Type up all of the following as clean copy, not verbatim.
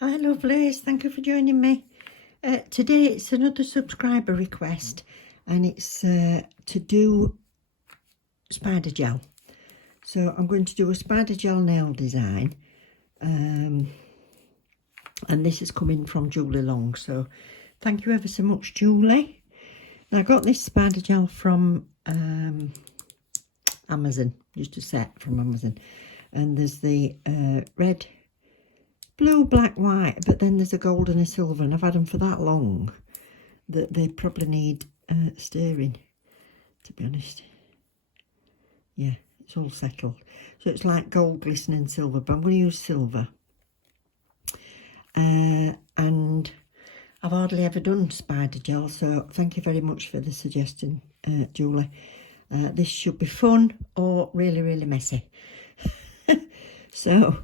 Hi lovelies, thank you for joining me. Today it's another subscriber request and it's to do spider gel. So I'm going to do a spider gel nail design and this is coming from Julie Long, so thank you ever so much Julie. And I got this spider gel from Amazon, just a set from Amazon, and there's the red, blue, black, white, but then there's a gold and a silver, and I've had them for that long that they probably need stirring, to be honest. Yeah, it's all settled. So it's like gold, glistening silver, but I'm going to use silver. And I've hardly ever done spider gel, so thank you very much for the suggestion, Julie. This should be fun or really, really messy. So,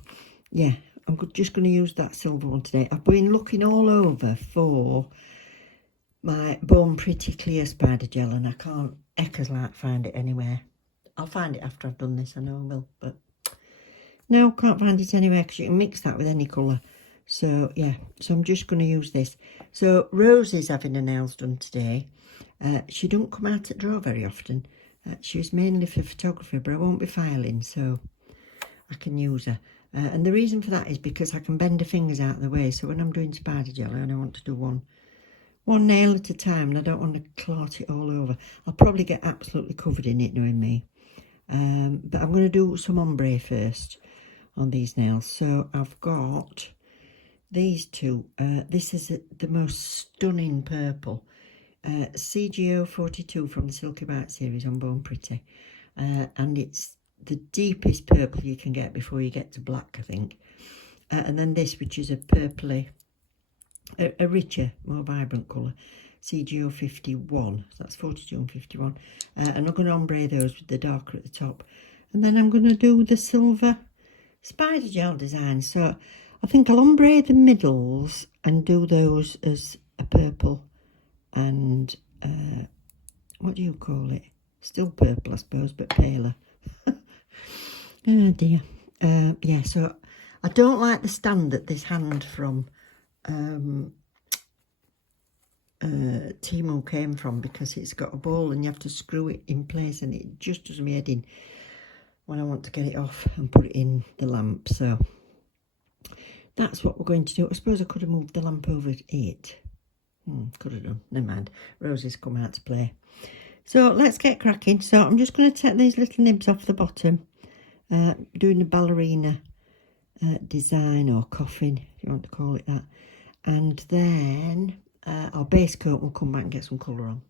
yeah, I'm just going to use that silver one today. I've been looking all over for my Bone Pretty Clear spider gel and I can't like find it anywhere. I'll find it after I've done this, I know I will, but no, can't find it anywhere because you can mix that with any colour. So yeah, so I'm just going to use this. So Rosie's having her nails done today. She don't come out at draw very often. She was mainly for photography, but I won't be filing, so I can use her. And the reason for that is because I can bend her fingers out of the way. So when I'm doing spider gel, I only want to do one nail at a time, and I don't want to clot it all over. I'll probably get absolutely covered in it, knowing me. But I'm going to do some ombre first on these nails. So I've got these two. This is the most stunning purple. CGO 42 from the Silky Bite series on Bone Pretty. And it's the deepest purple you can get before you get to black, I think. And then this, which is a purpley, a richer, more vibrant colour, CGO 51. So that's 42 and 51. And I'm going to ombre those with the darker at the top. And then I'm going to do the silver spider gel design. So I think I'll ombre the middles and do those as a purple and what do you call it? Still purple, I suppose, but paler. Oh dear. Yeah, so I don't like the stand that this hand from Timo came from, because it's got a ball and you have to screw it in place and it just does me head in when I want to get it off and put it in the lamp. So that's what we're going to do. I suppose I could have moved the lamp over it. Could have done. Never mind. Rosie's come out to play. So let's get cracking. So I'm just going to take these little nibs off the bottom, doing a ballerina design or coffin, if you want to call it that. And then our base coat will come back and get some colour on.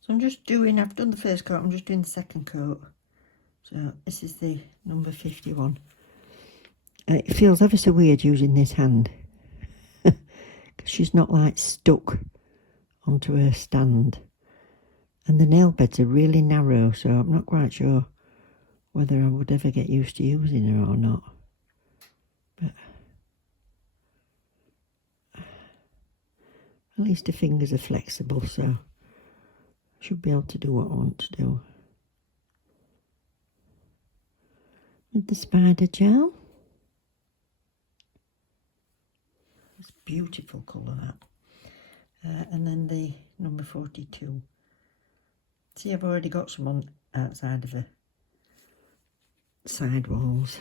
So I'm just doing, I've done the first coat, I'm just doing the second coat. So this is the number 51. It feels ever so weird using this hand, because she's not like stuck onto her stand. And the nail beds are really narrow, so I'm not quite sure whether I would ever get used to using her or not. But at least the fingers are flexible, so I should be able to do what I want to do. With the spider gel. It's a beautiful colour, that. And then the number 42. See, I've already got some on outside of the side walls.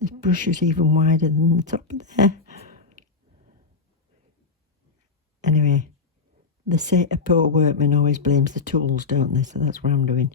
This brush is even wider than the top there. Anyway, they say a poor workman always blames the tools, don't they? So that's what I'm doing.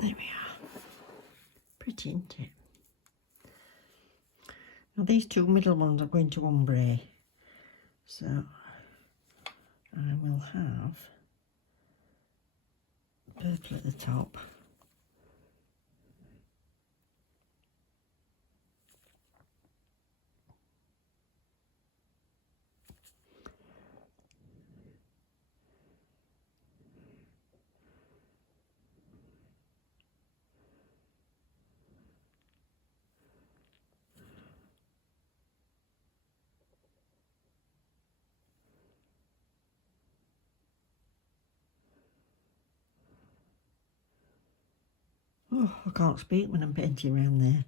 There we are. Pretty, isn't it? Now these two middle ones are going to ombre. So I will have purple at the top. Oh, I can't speak when I'm painting around there.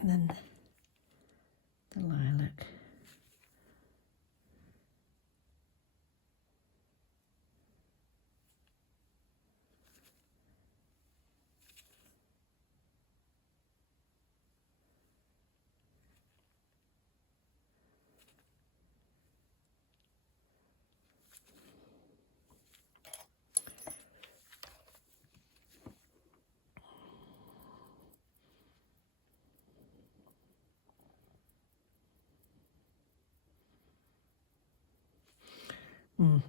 And then the lilac.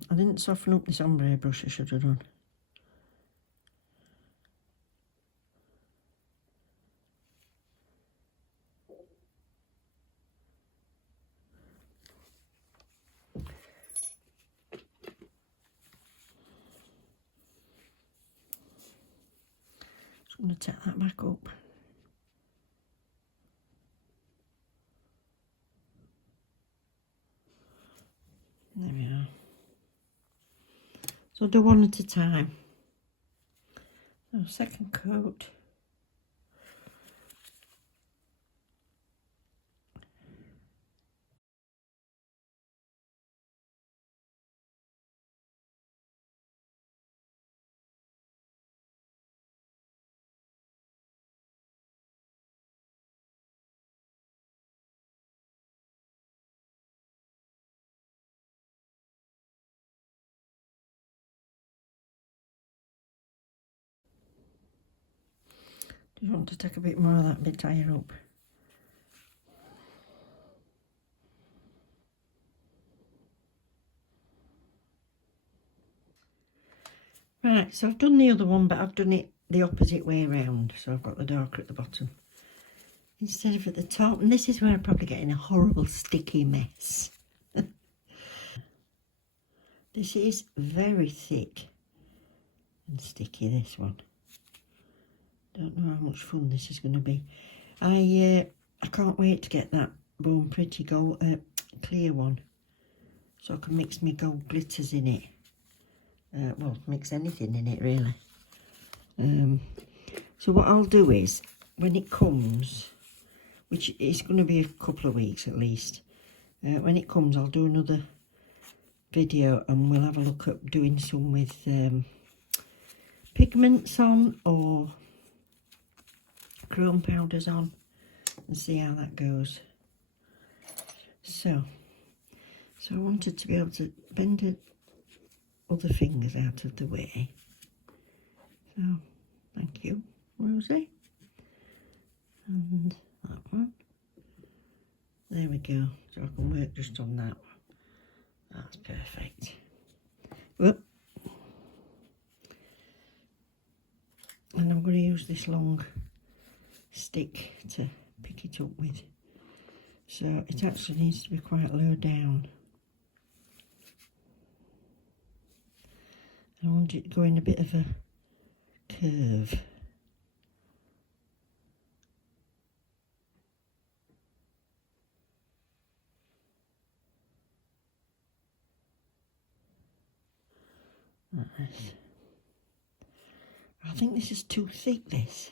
I didn't soften up this ombre brush, I should have done. Just going to take that back up. There we are. So do one at a time. So second coat. Do you want to take a bit more of that bit higher up? Right, so I've done the other one, but I've done it the opposite way around. So I've got the darker at the bottom instead of at the top. And this is where I'm probably getting a horrible sticky mess. This is very thick and sticky, this one. Don't know how much fun this is going to be. I can't wait to get that Born Pretty gold clear one, so I can mix my gold glitters in it. Well, mix anything in it really. So what I'll do is, when it comes, which is going to be a couple of weeks at least, when it comes I'll do another video and we'll have a look at doing some with pigments on or chrome powders on and see how that goes. So I wanted to be able to bend the other fingers out of the way. So thank you, Rosie. And that one. There we go. So I can work just on that. That's perfect. Whoop. And I'm going to use this long stick to pick it up with. So it actually needs to be quite low down. I want it to go in a bit of a curve. Like this. I think this is too thick, this.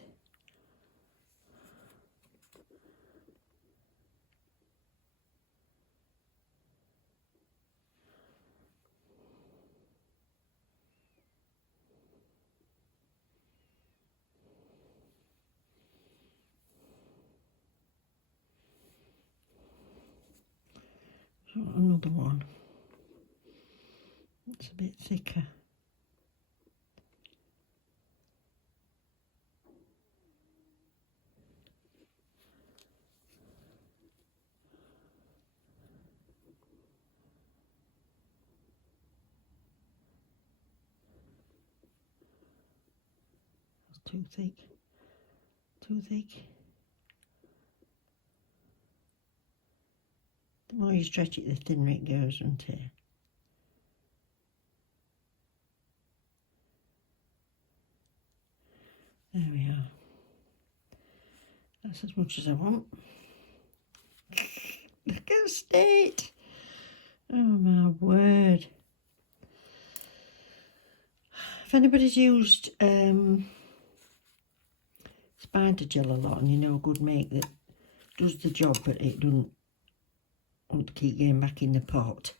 So another one. It's a bit thicker. It's too thick. Too thick. The more you stretch it, the thinner it goes, isn't it? That's as much as I want. Look at the state. Oh my word. If anybody's used spider gel a lot and you know a good make that does the job but it doesn't want to keep getting back in the pot,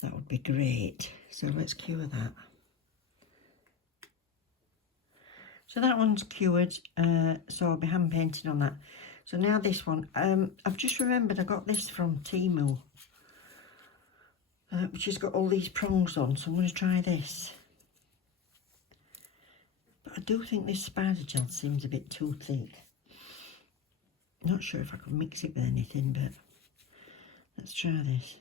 that would be great. So let's cure that. So that one's cured, so I'll be hand painting on that. So now this one, I've just remembered I got this from Temu, which has got all these prongs on, so I'm going to try this. But I do think this spider gel seems a bit too thick. Not sure if I could mix it with anything, but let's try this.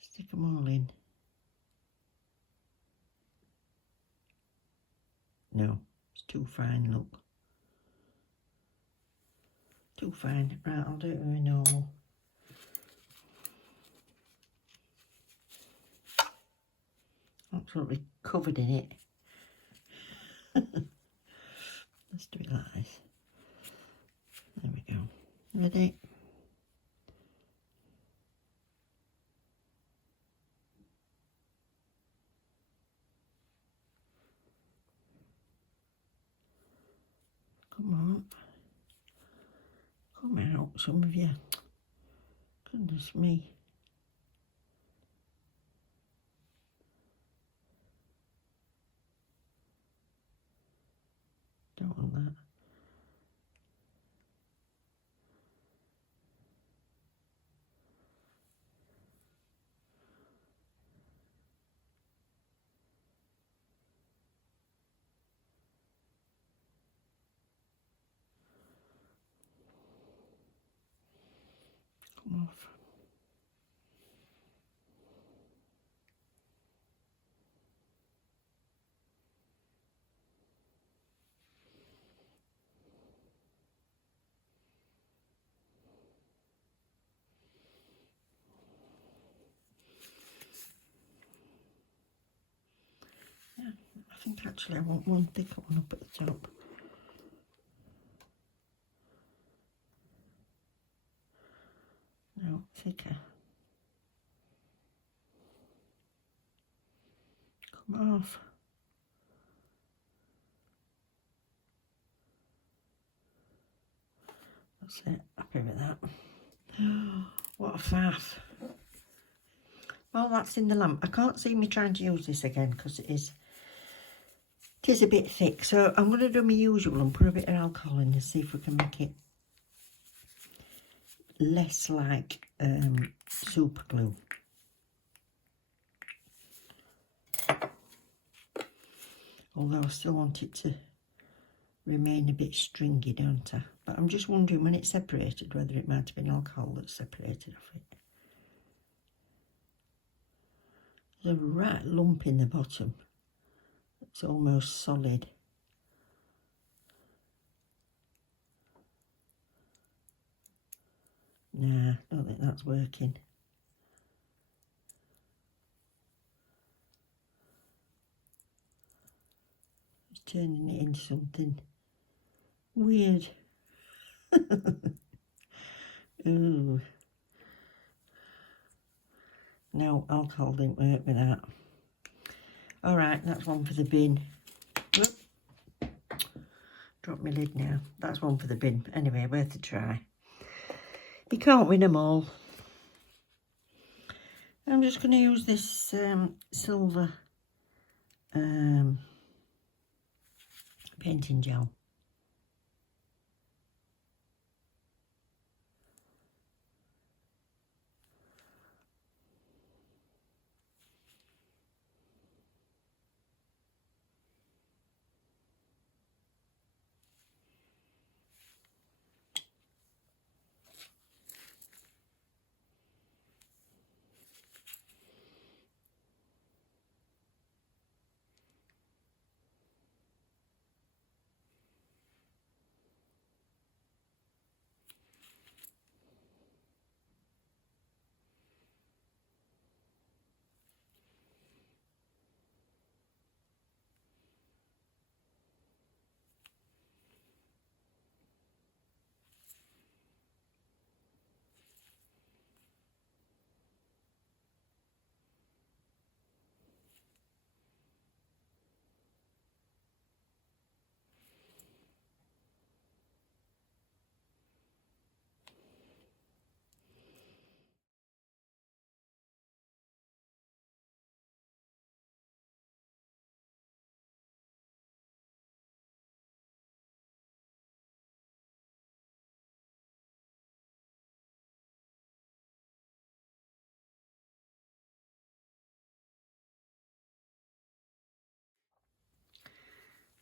Stick them all in. No, it's too fine, look. Too fine. Right, I'll do it with my normal. Absolutely covered in it. Let's do it like this. There we go. Ready? Come on. Come out, some of you. Goodness me. Don't want that. Come off. Yeah, I think actually I want one thicker one up at the top. No, thicker. Come off. That's it. Happy with that. What a faff. Well, that's in the lamp. I can't see me trying to use this again because it is a bit thick. So I'm going to do my usual and put a bit of alcohol in and see if we can make it less like super glue. Although I still want it to remain a bit stringy, don't I? But I'm just wondering when it's separated whether it might have been alcohol that's separated off it. There's a right lump in the bottom. It's almost solid. Nah, I don't think that's working. It's turning it into something weird. Ooh. No, alcohol didn't work with that. Alright, that's one for the bin. Whoop. Drop my lid now. That's one for the bin. Anyway, worth a try. You can't win them all. I'm just going to use this silver painting gel.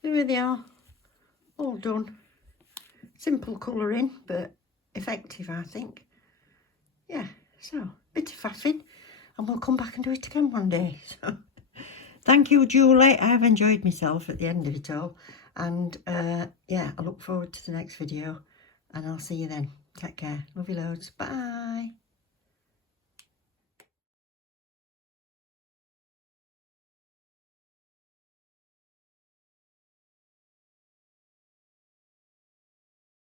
There they are, all done. Simple colouring, but effective, I think. Yeah, so, bit of faffing, and we'll come back and do it again one day. So, thank you, Julie. I have enjoyed myself at the end of it all. And, yeah, I look forward to the next video. And I'll see you then. Take care. Love you loads. Bye.